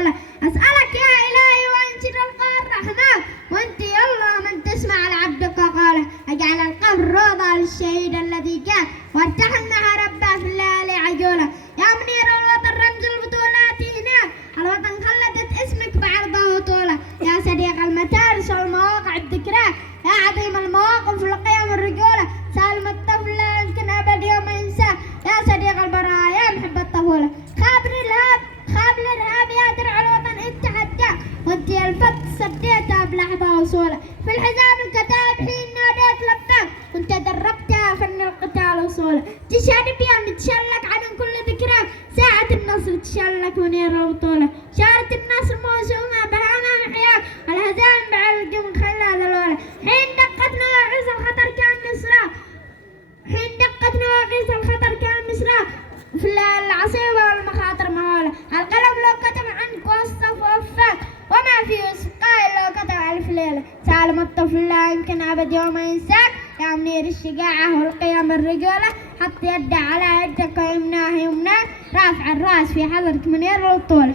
البطولة. أسألك يا إلهي وأنشد القهر الرحمن، وأنت يلا من تسمع لعبدك قاله. أجعل القبر روضة للشهيد الذي كان وارتاح النهر ربه في الليالي عجولة. يا منير الوطن رمز البطولات هناك، الوطن خلدت اسمك بعرضه وطوله. يا صديق المتارس والمواقع الذكرى، يا عظيم المواقف والقيم الرجولة. سالم الطفل لا يمكن أبد يوم ينساه، يا صديق البراء يا محب الطفولة. خاب الإرهاب يا درع الوطن انت حداه، وانت يا الفت سديتها بلحظة وصولة. في الحزام الكتاب حين ناديت لباك، وانت دربتها فن القتال وصولة. تشهد بيوم تشلك عن كل ذكرى، ساعة النصر تشلك منير البطولة. شارة النصر موسومة بهانا محياك، الهزائم بعلق من خلال الأولى. حين دقت نواقيس الخطر كان مسرى، في العصيبة والمخاطر مهولة. القلم لو كتب عنك وصف ووفاك، وما في سقاء لو كتب ألف ليلة. سالم الطفل لا يمكن أبد يوم ينساك، يا منير الشجاعة والقيم الرجولة. حط يده على يدك ويمناه يمناك، رافع الراس في حضرة منير البطولة.